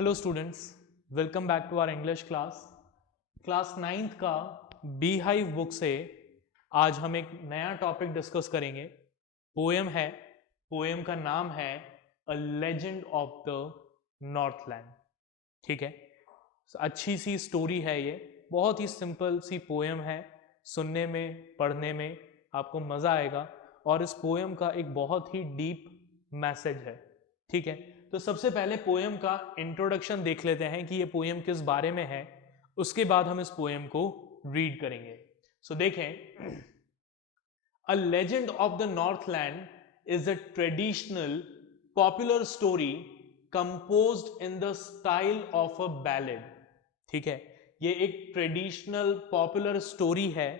Hello students, welcome back to our English class 9th का bee hive book से आज हम एक नया टॉपिक डिस्कस करेंगे। पोएम है, पोएम का नाम है a legend of the Northland. ठीक है, अच्छी सी स्टोरी है ये, बहुत ही सिंपल सी पोएम है। सुनने में पढ़ने में आपको मज़ा आएगा और इस पोएम का एक बहुत ही डीप मैसेज है। ठीक है, तो सबसे पहले पोएम का इंट्रोडक्शन देख लेते हैं कि ये पोएम किस बारे में है, उसके बाद हम इस पोएम को रीड करेंगे। सो देखें, a legend of the Northland is a traditional popular story composed in the style of a ballad. ठीक है, ये एक ट्रेडिशनल पॉपुलर स्टोरी है।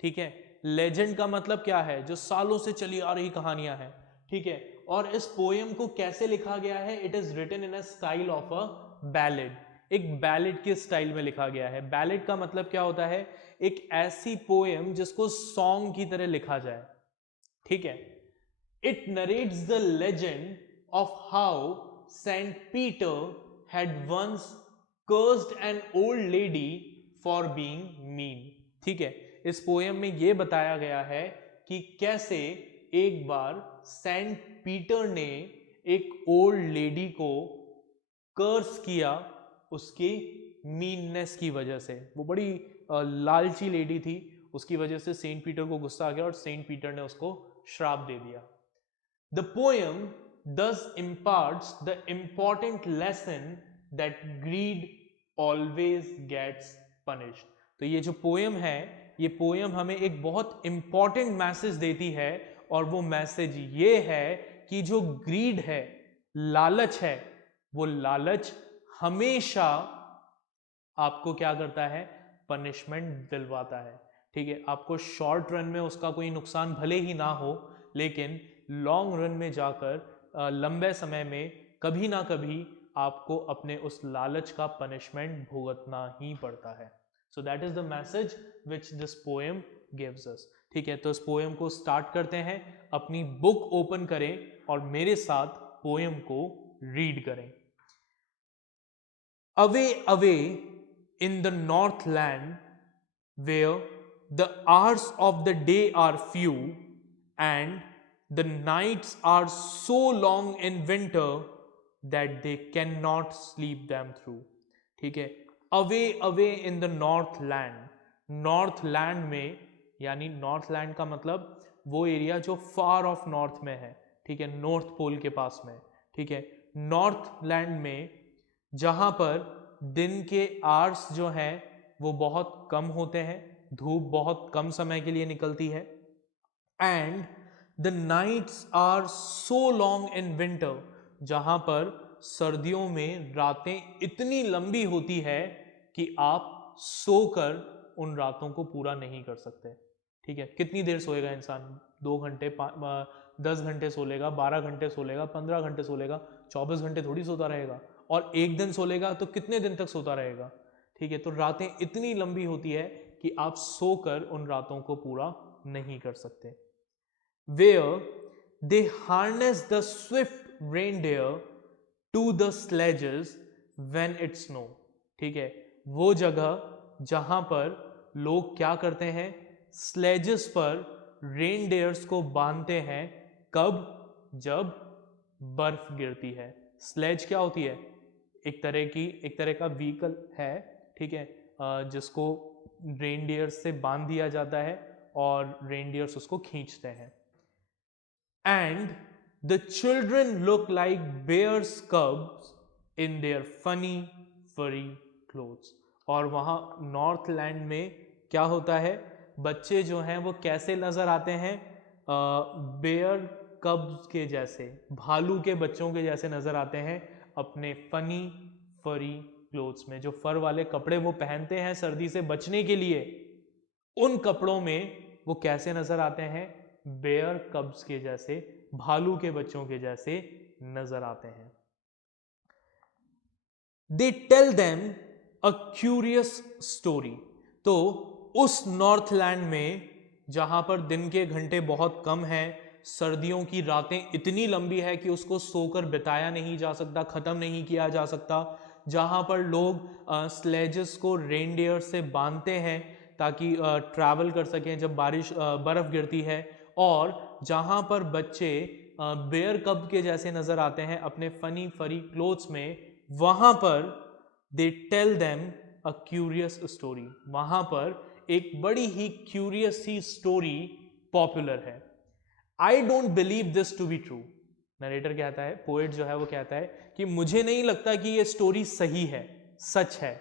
ठीक है, लेजेंड का मतलब क्या है? जो सालों से चली आ रही कहानियां हैं। ठीक है, और इस पोएम को कैसे लिखा गया है? It is written in a style of a ballad. एक बैलेड के स्टाइल में लिखा गया है। बैलेड का मतलब क्या होता है? एक ऐसी पोएम जिसको सॉन्ग की तरह लिखा जाए। ठीक है, it narrates the legend of how Saint Peter had once cursed an old lady for being mean। ठीक है, इस पोएम में यह बताया गया है कि कैसे एक बार सेंट पीटर ने एक ओल्ड लेडी को कर्स किया उसकी मीननेस की वजह से। वो बड़ी लालची लेडी थी, उसकी वजह से सेंट पीटर को गुस्सा आ गया और सेंट पीटर ने उसको श्राप दे दिया। The poem thus imparts the important lesson that greed always gets punished। तो ये जो पोएम है, ये पोएम हमें एक बहुत इंपॉर्टेंट मैसेज देती है, और वो मैसेज ये है कि जो ग्रीड है, लालच है, वो लालच हमेशा आपको क्या करता है? पनिशमेंट दिलवाता है। ठीक है, आपको शॉर्ट रन में उसका कोई नुकसान भले ही ना हो, लेकिन लॉन्ग रन में जाकर लंबे समय में कभी ना कभी आपको अपने उस लालच का पनिशमेंट भुगतना ही पड़ता है। So that is the message which this poem gives us. ठीक है, तो इस पोएम को स्टार्ट करते हैं। अपनी बुक ओपन करें और मेरे साथ पोएम को रीड करें। Away away in the Northland where the hours of the day are few and the nights are so long in winter that they cannot sleep them through। ठीक है, away away in the north land. North land में, यानी north land का मतलब वो area जो फार of north में है। ठीक है, नॉर्थ पोल के पास में। ठीक है, नॉर्थ लैंड में जहां पर दिन के आवर्स जो हैं वो बहुत कम होते हैं, धूप बहुत कम समय के लिए निकलती है। And the nights are so long in winter, जहां पर सर्दियों में रातें इतनी लंबी होती है कि आप सोकर उन रातों को पूरा नहीं कर सकते। ठीक है, कितनी देर सोएगा इंसान? 2 घंटे, 10 घंटे सो लेगा, 12 घंटे सो लेगा, 15 घंटे सो लेगा, 24 घंटे थोड़ी सोता रहेगा। और एक दिन सो लेगा तो कितने दिन तक सोता रहेगा? ठीक है, तो रातें इतनी लंबी होती है कि आप सोकर उन रातों को पूरा नहीं कर सकते। Where they harness the swift reindeer to the sledges when it snow। ठीक है, वो जगह जहां पर लोग क्या करते हैं? स्लेजेस पर रेनडेयर्स को बांधते हैं। कब? जब बर्फ गिरती है। स्लेज क्या होती है? एक तरह का व्हीकल है। ठीक है, जिसको रेनडियर्स से बांध दिया जाता है और रेनडियर्स उसको खींचते हैं। And the children look like bears cubs in their funny furry clothes. और वहां नॉर्थ लैंड में क्या होता है? बच्चे जो हैं वो कैसे नजर आते हैं? बेयर कब्स के जैसे, भालू के बच्चों के जैसे नजर आते हैं अपने फनी फरी क्लोथ्स में। जो फर वाले कपड़े वो पहनते हैं सर्दी से बचने के लिए, उन कपड़ों में वो कैसे नजर आते हैं? बेयर कब्स के जैसे, भालू के बच्चों के जैसे नजर आते हैं। They tell them a curious story. तो उस नॉर्थलैंड में जहां पर दिन के घंटे बहुत कम हैं, सर्दियों की रातें इतनी लंबी है कि उसको सोकर बिताया नहीं जा सकता, खत्म नहीं किया जा सकता, जहाँ पर लोग स्लेजेस को रेनडियर से बांधते हैं ताकि ट्रैवल कर सकें जब बर्फ़ गिरती है, और जहाँ पर बच्चे बेयर कब के जैसे नज़र आते हैं अपने फनी फरी क्लोथ्स में, वहाँ पर they tell them a curious story, वहाँ पर एक बड़ी ही क्यूरियस सी स्टोरी पॉपुलर है। I don't believe this to be true, narrator कहता है, पोएट जो है वो कहता है कि मुझे नहीं लगता कि ये स्टोरी सही है, सच है।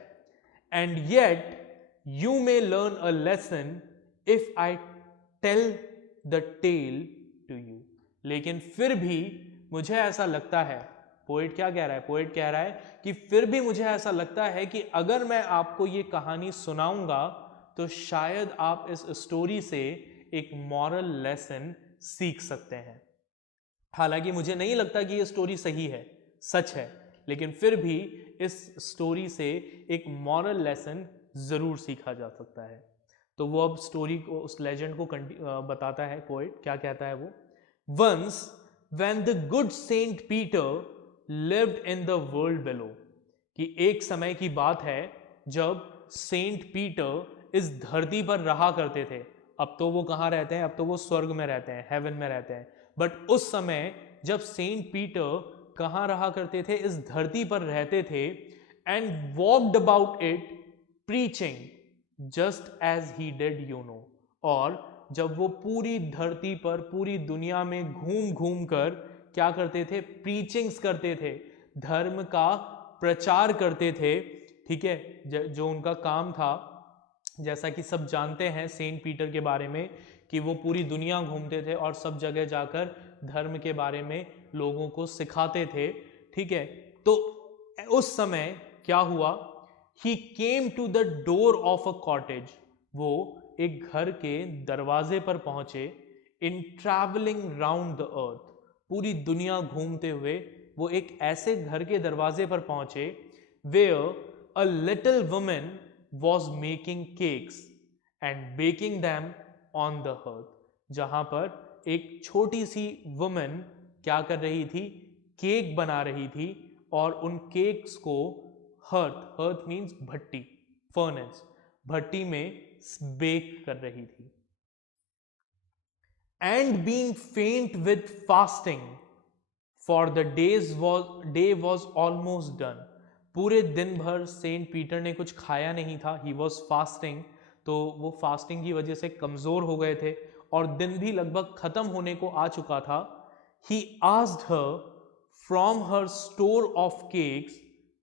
And yet you may learn a lesson if I tell the tale to you, लेकिन फिर भी मुझे ऐसा लगता है, पोएट क्या कह रहा है, पोएट कह रहा है कि फिर भी मुझे ऐसा लगता है कि अगर मैं आपको ये कहानी सुनाऊंगा तो शायद आप इस स्टोरी से एक मॉरल लेसन सीख सकते हैं। हालांकि मुझे नहीं लगता कि ये स्टोरी सही है, सच है, लेकिन फिर भी इस स्टोरी से एक मॉरल लेसन जरूर सीखा जा सकता है। तो वो अब स्टोरी को, उस लेजेंड को बताता है पोएट, क्या कहता है वो। Once when the good Saint Peter lived in the world below, कि एक समय की बात है जब सेंट पीटर इस धरती पर रहा करते थे। अब तो वो कहाँ रहते हैं, अब तो वो स्वर्ग में रहते हैं, हेवन में रहते हैं, बट उस समय जब सेंट पीटर कहाँ रहा करते थे, इस धरती पर रहते थे, and walked about it preaching just as he did you know, और जब वो पूरी धरती पर, पूरी दुनिया में घूम घूम कर क्या करते थे, प्रीचिंग्स करते थे, धर्म का प्रचार करते थे, ठीक है, जो उनका काम था। जैसा कि सब जानते हैं सेंट पीटर के बारे में कि वो पूरी दुनिया घूमते थे और सब जगह जाकर धर्म के बारे में लोगों को सिखाते थे, ठीक है। तो उस समय क्या हुआ, he came to the door of a cottage, वो एक घर के दरवाजे पर पहुंचे, in travelling round the earth, पूरी दुनिया घूमते हुए वो एक ऐसे घर के दरवाजे पर पहुंचे, where a little woman was making cakes and baking them on the hearth, जहां पर एक छोटी सी वुमन क्या कर रही थी, केक बना रही थी, और उन केक्स को हर्थ मीन्स भट्टी, फर्नेस, भट्टी में बेक कर रही थी। And being faint with fasting for the day was almost done, पूरे दिन भर सेंट पीटर ने कुछ खाया नहीं था, ही वॉज फास्टिंग, तो वो फास्टिंग की वजह से कमज़ोर हो गए थे और दिन भी लगभग ख़त्म होने को आ चुका था। He asked her from her store of cakes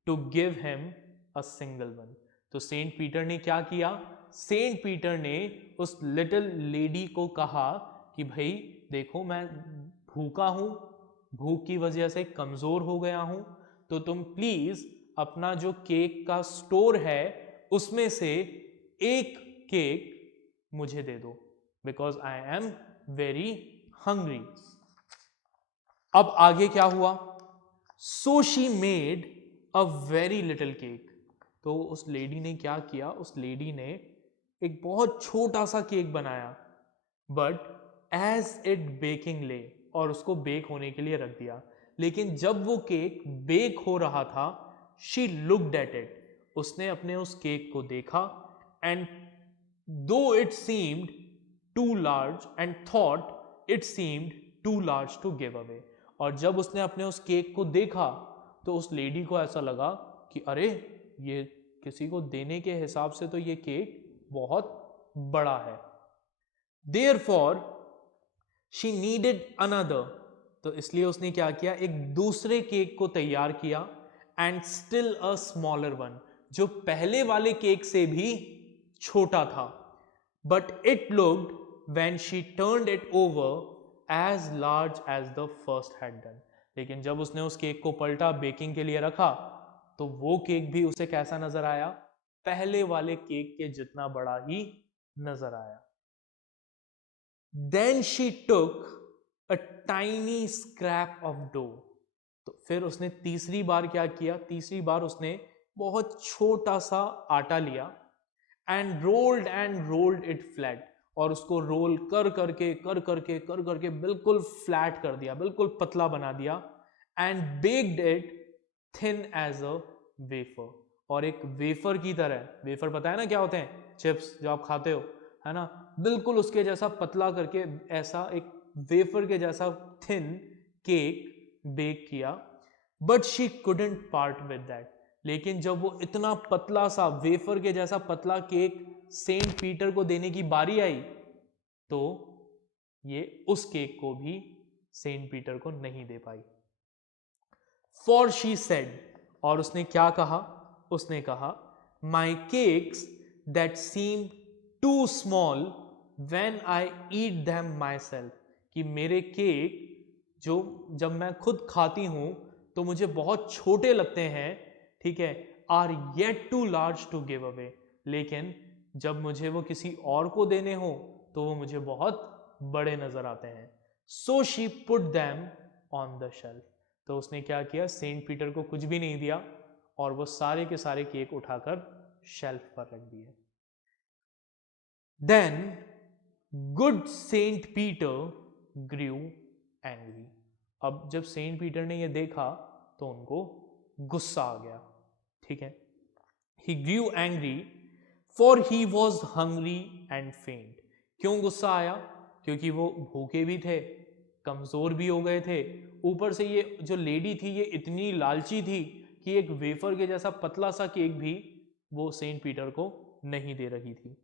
to give him a single one, तो सेंट पीटर ने क्या किया, सेंट पीटर ने उस लिटिल लेडी को कहा कि भाई देखो, मैं भूखा हूँ, भूख की वजह से कमज़ोर हो गया हूँ, तो तुम प्लीज़ अपना जो केक का स्टोर है उसमें से एक केक मुझे दे दो, because I am very hungry. अब आगे क्या हुआ, so she made a very little cake, तो उस लेडी ने क्या किया, उस लेडी ने एक बहुत छोटा सा केक बनाया, बट एज इट बेकिंग ले, और उसको बेक होने के लिए रख दिया। लेकिन जब वो केक बेक हो रहा था, शी लुक्ड एट इट, उसने अपने उस केक को देखा, and though it seemed too large and thought it seemed too large to give away, और जब उसने अपने उस केक को देखा तो उस लेडी को ऐसा लगा कि अरे, ये किसी को देने के हिसाब से तो ये केक बहुत बड़ा है। Therefore, she needed another, तो इसलिए उसने क्या किया, एक दूसरे केक को तैयार किया, and still a smaller one, जो पहले वाले केक से भी छोटा था, but it looked when she turned it over as large as the first had done, लेकिन जब उसने उस केक को पलटा, बेकिंग के लिए रखा, तो वो केक भी उसे कैसा नजर आया, पहले वाले केक के जितना बड़ा ही नजर आया। Then she took a tiny scrap of dough, तो फिर उसने तीसरी बार क्या किया, तीसरी बार उसने बहुत छोटा सा आटा लिया, एंड रोल्ड इट फ्लैट, और उसको रोल कर करके बिल्कुल फ्लैट कर दिया, बिल्कुल पतला बना दिया, and baked it thin as a wafer, और एक वेफर की तरह, वेफर पता है ना क्या होते हैं, चिप्स जो आप खाते हो, है ना, बिल्कुल उसके जैसा पतला करके ऐसा एक वेफर के जैसा थिन केक बेक किया। But she couldn't part with that, लेकिन जब वो इतना पतला सा वेफर के जैसा पतला केक सेंट पीटर को देने की बारी आई, तो ये उस केक को भी सेंट पीटर को नहीं दे पाई। फॉर शी सेड, और उसने क्या कहा, उसने कहा my cakes that seem too small when I eat them myself, कि मेरे केक जो जब मैं खुद खाती हूं तो मुझे बहुत छोटे लगते हैं, ठीक है, are yet too large to give away, लेकिन जब मुझे वो किसी और को देने हो तो वो मुझे बहुत बड़े नजर आते हैं। So she put them on the shelf, तो उसने क्या किया, सेंट पीटर को कुछ भी नहीं दिया और वो सारे के सारे केक उठाकर शेल्फ पर रख दिए। Then good Saint Peter grew angry, अब जब सेंट पीटर ने ये देखा तो उनको गुस्सा आ गया, ठीक है। He grew angry for he was hungry and faint, क्यों गुस्सा आया, क्योंकि वो भूखे भी थे, कमजोर भी हो गए थे, ऊपर से ये जो लेडी थी ये इतनी लालची थी कि एक वेफर के जैसा पतला सा केक भी वो सेंट पीटर को नहीं दे रही थी।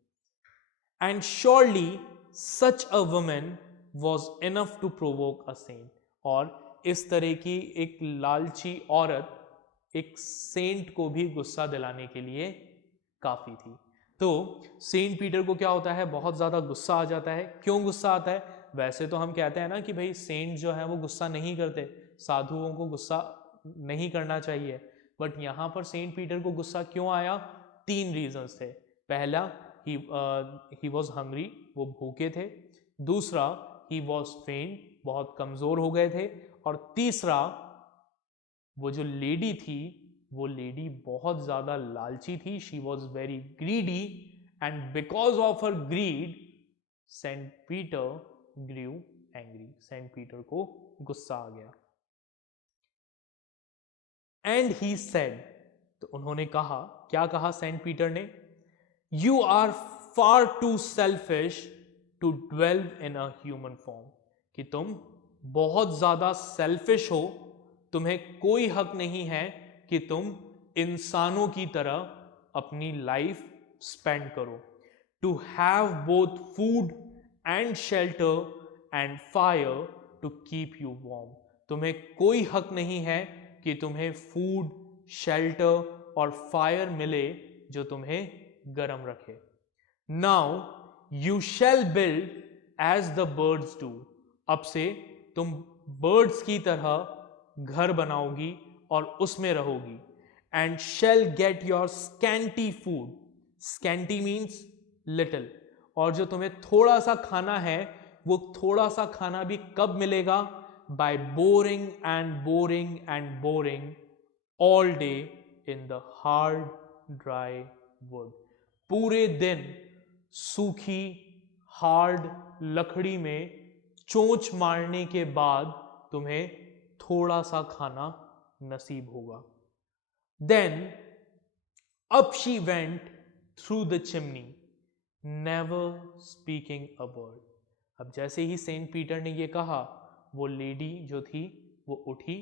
And surely such a woman was enough to provoke a saint, और इस तरह की एक लालची औरत एक सेंट को भी गुस्सा दिलाने के लिए काफी थी। तो सेंट पीटर को क्या होता है, बहुत ज्यादा गुस्सा आ जाता है। क्यों गुस्सा आता है, वैसे तो हम कहते हैं ना कि भाई सेंट जो है वो गुस्सा नहीं करते, साधुओं को गुस्सा नहीं करना चाहिए, बट यहां पर सेंट पीटर को गुस्सा क्यों आया, 3 रीजंस थे। पहला, ही वॉज हंग्री, वो भूखे थे। दूसरा, ही वॉज फेंट, बहुत कमजोर हो गए थे। और तीसरा, वो जो लेडी थी वो लेडी बहुत ज्यादा लालची थी, she was very greedy, and because of her greed Saint Peter grew angry, Saint Peter को गुस्सा आ गया। एंड ही सेड, तो उन्होंने कहा, क्या कहा सेंट पीटर ने, you are far too selfish to dwell in a human form, कि तुम बहुत ज्यादा सेल्फिश हो, तुम्हें कोई हक नहीं है कि तुम इंसानों की तरह अपनी लाइफ स्पेंड करो। To have both food and shelter and fire to keep you warm, तुम्हें कोई हक नहीं है कि तुम्हें फूड, शेल्टर और फायर मिले जो तुम्हें गर्म रखे। Now you shall build as the birds do, अब से तुम बर्ड्स की तरह घर बनाओगी और उसमें रहोगी। And shall get your scanty food, scanty means little, और जो तुम्हें थोड़ा सा खाना है वो थोड़ा सा खाना भी कब मिलेगा, by boring and boring and boring all day in the hard dry wood, पूरे दिन सूखी हार्ड लकड़ी में चोंच मारने के बाद तुम्हें थोड़ा सा खाना नसीब होगा। Then up she went through the chimney never speaking a word, अब जैसे ही सेंट पीटर ने ये कहा वो लेडी जो थी वो उठी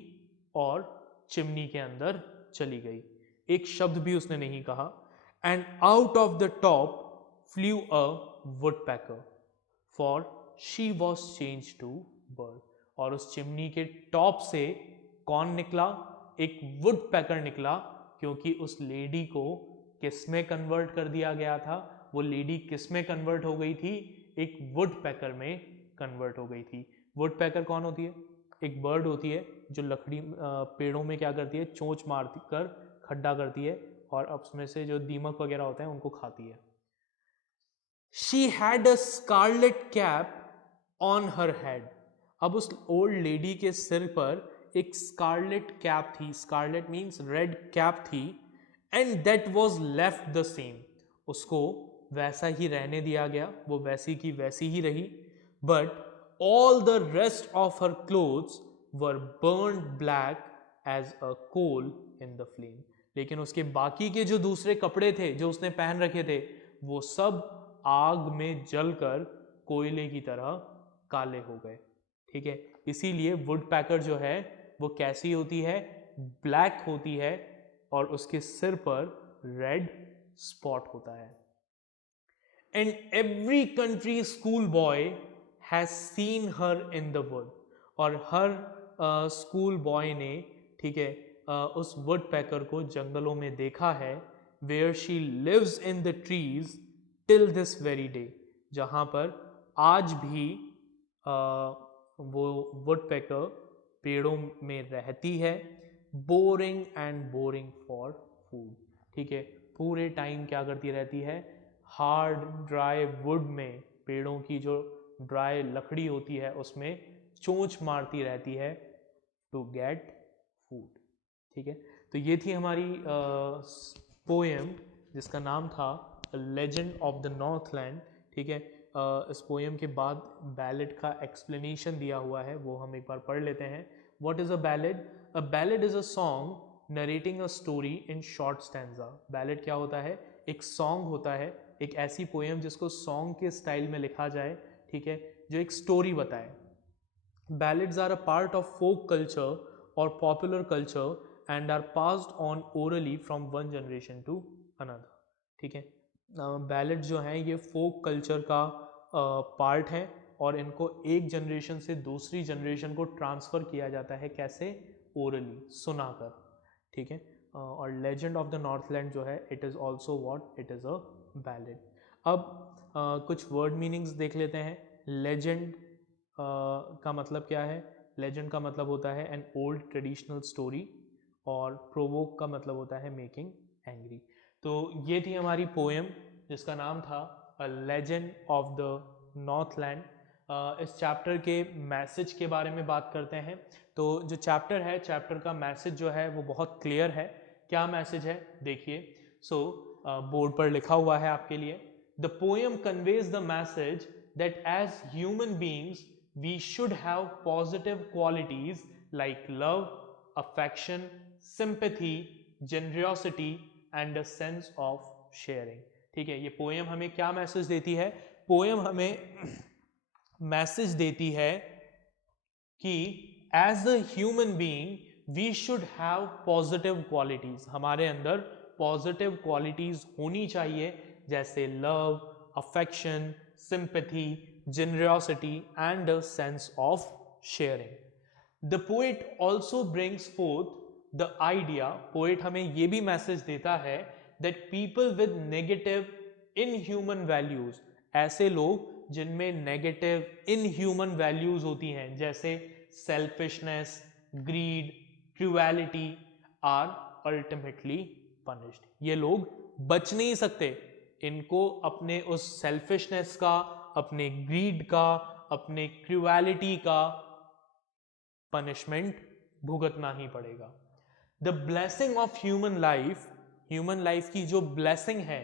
और चिमनी के अंदर चली गई, एक शब्द भी उसने नहीं कहा। And out of the top flew a woodpecker for she was change to bird, और उस चिमनी के टॉप से कौन निकला, एक वुडपैकर निकला, क्योंकि उस लेडी को किस में कन्वर्ट कर दिया गया था, वो लेडी किस में कन्वर्ट हो गई थी, एक वुडपैकर में कन्वर्ट हो गई थी। वुडपैकर कौन होती है, एक बर्ड होती है जो लकड़ी पेड़ों में क्या करती है, चोंच मार कर खड्डा करती है और उसमें से जो दीमक वगैरह होते हैं उनको खाती है। She had a scarlet cap on her head, अब उस ओल्ड लेडी के सिर पर एक स्कारलेट कैप थी, स्कारलेट मीन्स रेड कैप थी। And that was left the same, उसको वैसा ही रहने दिया गया, वो वैसी की वैसी ही रही। But all the rest of her clothes were burned black as a coal in the flame, लेकिन उसके बाकी के जो दूसरे कपड़े थे जो उसने पहन रखे थे वो सब आग में जलकर कोयले की तरह काले हो गए। ठीक है, इसीलिए वुड पैकर जो है वो कैसी होती है, ब्लैक होती है और उसके सिर पर रेड स्पॉट होता है। And every country school boy has seen her in the wood, और हर स्कूल बॉय ने, ठीक है, उस वुड पैकर को जंगलों में देखा है। Where she lives in the trees till this very day, जहाँ पर आज भी वो वुड पैकर पेड़ों में रहती है, boring and boring for food. ठीक है, पूरे टाइम क्या करती रहती है, हार्ड ड्राई वुड में, पेड़ों की जो ड्राई लकड़ी होती है उसमें चोंच मारती रहती है टू गेट फूड। ठीक है, तो ये थी हमारी पोएम जिसका नाम था लेजेंड ऑफ द नॉर्थलैंड। ठीक है, इस पोएम के बाद बैलेड का एक्सप्लेनेशन दिया हुआ है, वो हम एक बार पढ़ लेते हैं। What is a ballad? A ballad is a song narrating a story in short stanza. Ballad क्या होता है? एक सॉन्ग होता है, एक ऐसी पोएम जिसको सॉन्ग के स्टाइल में लिखा जाए, ठीक है, जो एक स्टोरी बताए। Ballads are a part of folk culture or popular culture and are passed on orally from one generation to another. ठीक है, बैलेड जो हैं ये फोक कल्चर का पार्ट है और इनको एक जनरेशन से दूसरी जनरेशन को ट्रांसफ़र किया जाता है। कैसे? ओरली, सुनाकर। ठीक है, और लेजेंड ऑफ द नॉर्थलैंड जो है it is also what, it is a ballad. अब कुछ वर्ड मीनिंग्स देख लेते हैं। लेजेंड का मतलब क्या है? लेजेंड का मतलब होता है एन ओल्ड ट्रेडिशनल स्टोरी, और प्रोवोक का मतलब होता है मेकिंग एंग्री। तो ये थी हमारी पोएम जिसका नाम था a legend of the Northland. इस चैप्टर के मैसेज के बारे में बात करते हैं। तो जो चैप्टर है, चैप्टर का मैसेज जो है वो बहुत क्लियर है। क्या मैसेज है देखिए। बोर्ड पर लिखा हुआ है आपके लिए। The poem conveys the message that as human beings we should have positive qualities like love, affection, sympathy, generosity and a sense of sharing। ठीक है, ये पोएम हमें क्या मैसेज देती है? पोएम हमें मैसेज देती है कि as a human being we should have positive qualities, हमारे अंदर पॉजिटिव क्वालिटीज होनी चाहिए, जैसे love, affection, sympathy, generosity and a sense of sharing. The poet also brings forth the idea, poet हमें ये भी मैसेज देता है that people with negative inhuman values, ऐसे लोग जिनमें नेगेटिव इनह्यूमन वैल्यूज होती हैं जैसे selfishness, greed, cruelty, are ultimately punished. ये लोग बच नहीं सकते, इनको अपने उस सेल्फिशनेस का, अपने ग्रीड का, अपने क्रूएलिटी का पनिशमेंट भुगतना ही पड़ेगा। The blessing of human life, human life की जो ब्लेसिंग है,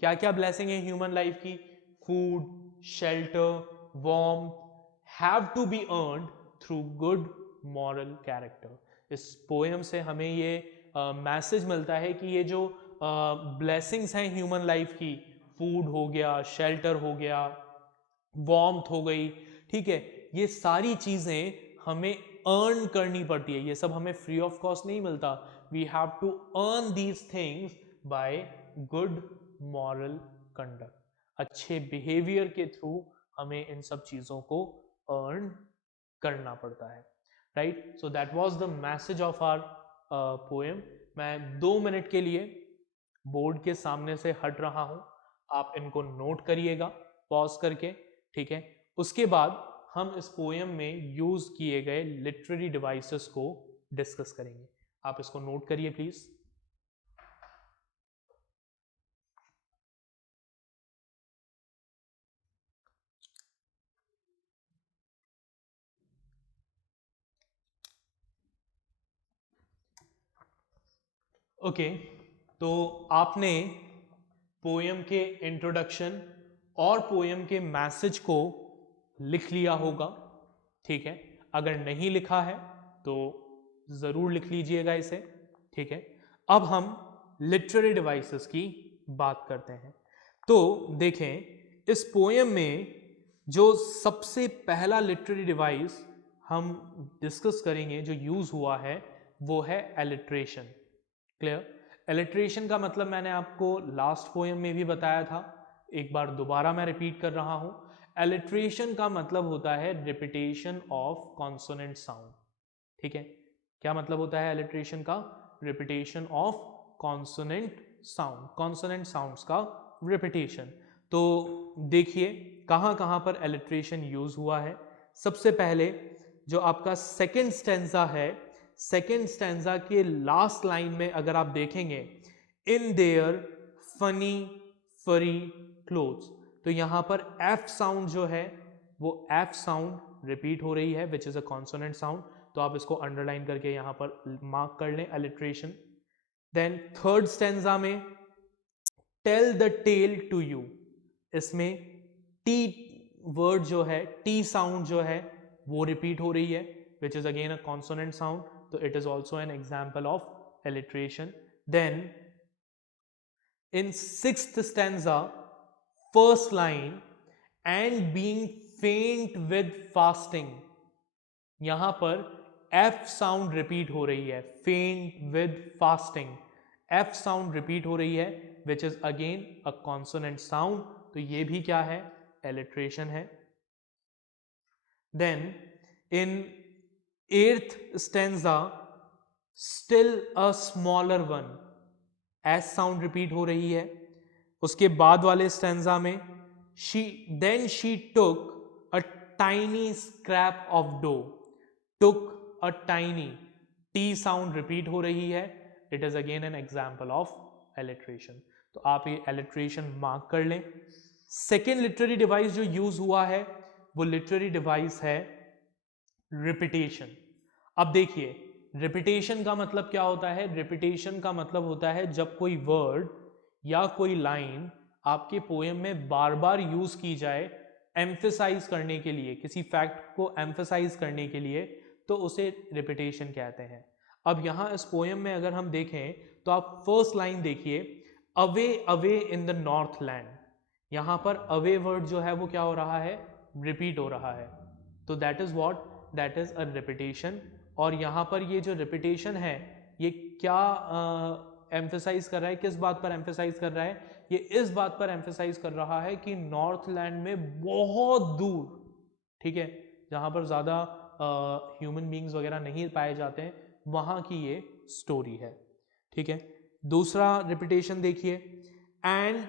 क्या क्या ब्लेसिंग है ह्यूमन लाइफ की? Food, shelter, warmth, have to be earned through good moral character. इस पोएम से हमें ये मैसेज मिलता है कि ये जो ब्लेसिंग्स हैं ह्यूमन लाइफ की, फूड हो गया, शेल्टर हो गया, वार्मथ हो गई, ठीक है, ये सारी चीज़ें हमें अर्न करनी पड़ती है, ये सब हमें फ्री ऑफ कॉस्ट नहीं मिलता। We have to earn these things by good moral conduct. अच्छे बिहेवियर के थ्रू हमें इन सब चीज़ों को अर्न करना पड़ता है, right. So that was the message of our poem. मैं 2 मिनट के लिए बोर्ड के सामने से हट रहा हूं, आप इनको नोट करिएगा पॉज करके, ठीक है। उसके बाद हम इस पोएम में यूज किए गए लिटरेरी डिवाइसेस को डिस्कस करेंगे। आप इसको नोट करिए प्लीज। ओके, तो आपने पोएम के इंट्रोडक्शन और पोएम के मैसेज को लिख लिया होगा, ठीक है। अगर नहीं लिखा है तो ज़रूर लिख लीजिएगा इसे, ठीक है। अब हम लिटरेरी डिवाइसेस की बात करते हैं। तो देखें इस पोएम में जो सबसे पहला लिटरेरी डिवाइस हम डिस्कस करेंगे जो यूज हुआ है वो है एलिट्रेशन। क्लियर? एलिट्रेशन का मतलब मैंने आपको लास्ट पोएम में भी बताया था, एक बार दोबारा मैं रिपीट कर रहा हूं। एलिट्रेशन का मतलब होता है रिपीटेशन ऑफ कॉन्सोनेंट साउंड। ठीक है, क्या मतलब होता है एलिट्रेशन का? Repetition of consonant sound, consonant sounds का रिपीटेशन। तो देखिए कहां कहां पर एलिट्रेशन यूज हुआ है। सबसे पहले जो आपका सेकेंड स्टैंजा है, सेकेंड स्टैंजा के लास्ट लाइन में अगर आप देखेंगे, इन देयर फनी फरी क्लोथ्स, तो यहां पर एफ साउंड जो है वो एफ साउंड रिपीट हो रही है which is a consonant sound. तो आप इसको अंडरलाइन करके यहां पर मार्क कर लें एलिट्रेशन। देन थर्ड स्टैंजा में tell the tale to you, इसमें टी वर्ड जो है, टी साउंड जो है वो रिपीट हो रही है which is again a consonant sound, तो it is also an example of alliteration. Then in sixth stanza first line and being faint with fasting, यहां पर एफ साउंड रिपीट हो रही है, faint with fasting, F sound repeat हो रही है which is again a consonant sound, तो ये भी क्या है? एलिट्रेशन है। Then in eighth stanza still a smaller one, S sound repeat हो रही है। उसके बाद वाले स्टैंजा में she took a tiny scrap of dough, took a tiny, T sound repeat हो रही है, it is again an example of alliteration. तो आप ये एलिट्रेशन मार्क कर लें। सेकेंड लिटरेरी डिवाइस जो यूज हुआ है वो लिटरेरी डिवाइस है रिपीटेशन। अब देखिए रिपीटेशन का मतलब क्या होता है? रिपीटेशन का मतलब होता है जब कोई वर्ड या कोई लाइन आपके पोएम में बार बार यूज की जाए एम्फेसाइज करने के लिए, किसी फैक्ट को एम्फेसाइज करने के लिए, तो उसे रिपीटेशन कहते हैं। अब यहां इस पोएम में अगर हम देखें तो आप फर्स्ट लाइन देखिए, away away in the north land, यहां पर अवे वर्ड जो है वो क्या हो रहा है? रिपीट हो रहा है। तो that is what? That is a repetition. और यहां पर ये जो रिपीटेशन है ये क्या एम्फेसाइज कर रहा है? किस बात पर एम्फेसाइज कर रहा है? ये इस बात पर एम्फेसाइज कर रहा है कि नॉर्थ लैंड में बहुत दूर, ठीक है, जहां पर ज्यादा ह्यूमन बींग्स वगैरह नहीं पाए जाते हैं, वहां की ये स्टोरी है। ठीक है, दूसरा रिपीटेशन देखिए, and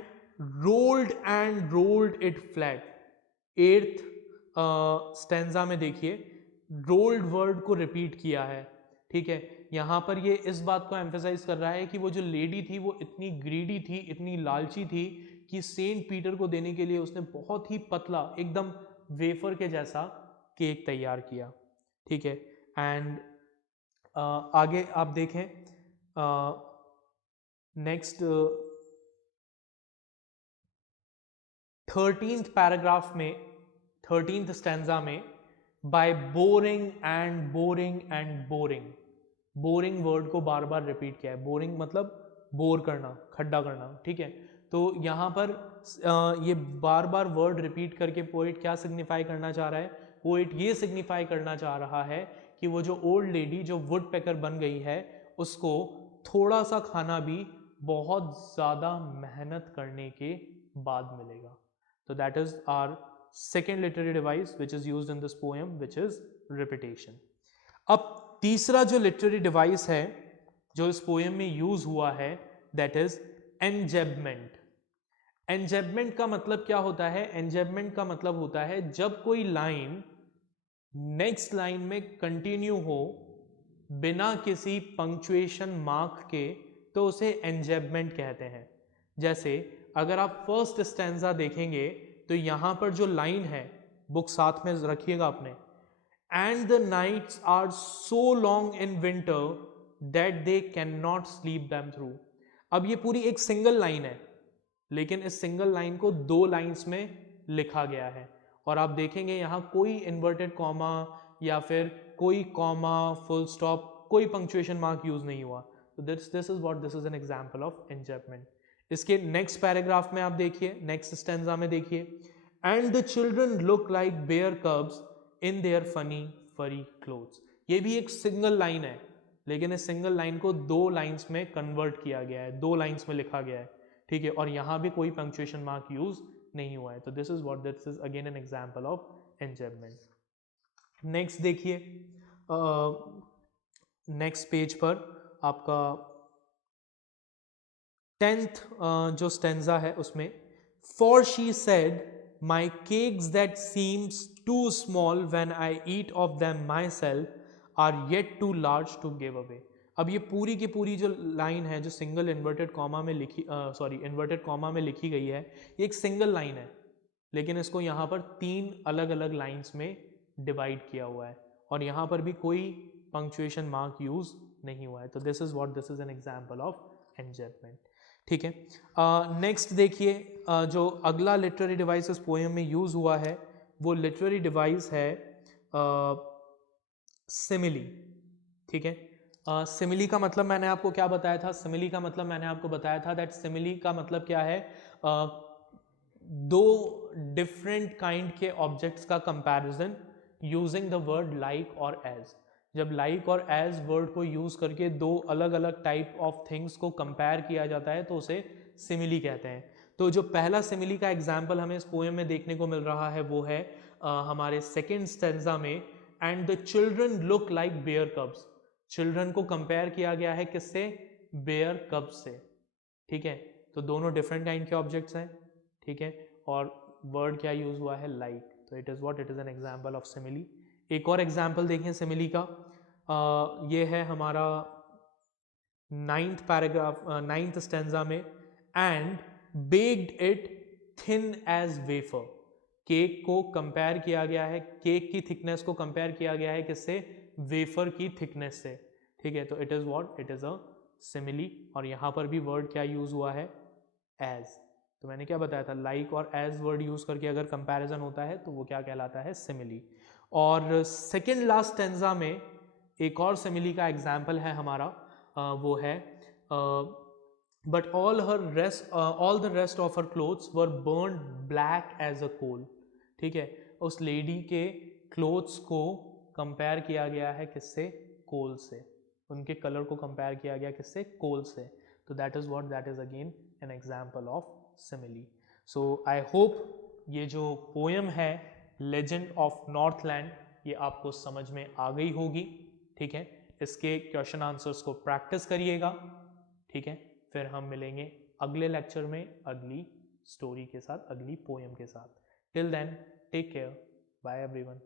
rolled it flat, eighth stanza में देखिए रोल्ड वर्ड को रिपीट किया है। ठीक है, यहां पर ये इस बात को एम्फेसाइज कर रहा है कि वो जो लेडी थी वो इतनी ग्रीडी थी, इतनी लालची थी कि सेंट पीटर को देने के लिए उसने बहुत ही पतला, एकदम वेफर के जैसा केक तैयार किया। ठीक है, एंड आगे आप देखें नेक्स्ट 13th पैराग्राफ में, 13th स्टैंजा में, by boring and boring and boring, boring word को बार बार रिपीट किया है। बोरिंग मतलब बोर करना, खड्डा करना। ठीक है, तो यहाँ पर ये बार बार वर्ड रिपीट करके पोइट क्या सिग्निफाई करना चाह रहा है? पोइट ये सिग्निफाई करना चाह रहा है कि वो जो ओल्ड लेडी जो वुड पैकर बन गई है उसको थोड़ा सा खाना भी बहुत ज़्यादा मेहनत करने के बाद मिलेगा। तो that is our second literary device which is used in this poem, which is repetition. अब तीसरा जो लिटरेरी डिवाइस है जो इस पोएम में यूज हुआ है दैट इज एंजेबमेंट। एंजेबमेंट का मतलब क्या होता है? एंजेबमेंट का मतलब होता है जब कोई लाइन नेक्स्ट लाइन में कंटिन्यू हो बिना किसी पंक्चुएशन मार्क के, तो उसे एंजेबमेंट कहते हैं। जैसे अगर आप फर्स्ट स्टैंजा देखेंगे तो यहां पर जो लाइन है, बुक साथ में रखिएगा आपने, and the nights are so long in winter that they can not sleep them through. अब ये पूरी एक सिंगल लाइन है, लेकिन इस सिंगल लाइन को दो लाइंस में लिखा गया है। और आप देखेंगे यहां कोई इन्वर्टेड कॉमा या फिर कोई कॉमा, फुल स्टॉप, कोई पंक्चुएशन मार्क यूज नहीं हुआ। तो this is what this is an example of enjambment. इसके नेक्स्ट पैराग्राफ में आप देखिए, नेक्स्ट स्टैंजा में देखिए, and the children look like bear cubs in their funny furry clothes. ये भी एक सिंगल लाइन है, लेकिन इस सिंगल लाइन को दो लाइंस में कन्वर्ट किया गया है, दो लाइंस में लिखा गया है, ठीक है, और यहाँ भी कोई पंक्चुएशन मार्क यूज नहीं हुआ है। तो this is what this is again an example of enjambment. Next देखिए, नेक्स्ट पेज पर आपका 10th जो स्टेंजा है उसमें, for she said my cakes that seems too small when I eat of them myself are yet too large to give away. अब ये पूरी की पूरी जो लाइन है, जो सिंगल इन्वर्टेड कॉमा में लिखी इन्वर्टेड कॉमा में लिखी गई है, ये एक सिंगल लाइन है, लेकिन इसको यहाँ पर तीन अलग अलग लाइन्स में डिवाइड किया हुआ है और यहाँ पर भी कोई पंक्चुएशन मार्क यूज नहीं हुआ है। तो this is what this is an example of enjambment, ठीक है। नेक्स्ट देखिए, जो अगला लिटरेरी डिवाइस इस पोएम में यूज हुआ है वो लिटरेरी डिवाइस है सिमिली, ठीक है। सिमिली का मतलब मैंने आपको क्या बताया था? सिमिली का मतलब मैंने आपको बताया था दैट सिमिली का मतलब क्या है, दो डिफरेंट काइंड के ऑब्जेक्ट्स का comparison using the word like और एज। जब लाइक और एज वर्ड को यूज करके दो अलग अलग टाइप ऑफ थिंग्स को कंपेयर किया जाता है तो उसे सिमिली कहते हैं। तो जो पहला सिमिली का एग्जाम्पल हमें इस पोएम में देखने को मिल रहा है वो है हमारे सेकेंड स्टेंजा में, and the children look like bear cubs. Children को कंपेयर किया गया है किससे? बेयर कब्स से, ठीक है। तो दोनों डिफरेंट काइंड के ऑब्जेक्ट्स हैं, ठीक है, और वर्ड क्या यूज हुआ है? लाइक। तो it is what it is an example of simile. एक और एग्जांपल देखें सिमिली का, ये है हमारा 9th पैराग्राफ 9th स्टेंजा में, and baked it thin as wafer. Cake को कंपेयर किया गया है, केक की थिकनेस को कंपेयर किया गया है किससे? वेफर की थिकनेस से, ठीक है। तो it is what it is a simile, और यहां पर भी वर्ड क्या यूज हुआ है? एज। तो मैंने क्या बताया था? लाइक और एज वर्ड यूज करके अगर कंपैरिजन होता है तो वो क्या कहलाता है? सिमिली। और सेकेंड लास्ट स्टेंजा में एक और सिमिली का एग्जाम्पल है हमारा, वो है but all the rest of her clothes were burned black as a coal, ठीक है। उस लेडी के क्लोथ्स को कंपेयर किया गया है किससे? कोल से। उनके कलर को कंपेयर किया गया किससे? कोल से। तो that is what that is again an example of simile. So I hope ये जो पोएम है लेजेंड ऑफ नॉर्थलैंड ये आपको समझ में आ गई होगी, ठीक है। इसके क्वेश्चन आंसर्स को प्रैक्टिस करिएगा, ठीक है। फिर हम मिलेंगे अगले लेक्चर में अगली स्टोरी के साथ, अगली पोएम के साथ। Till then take care, bye everyone.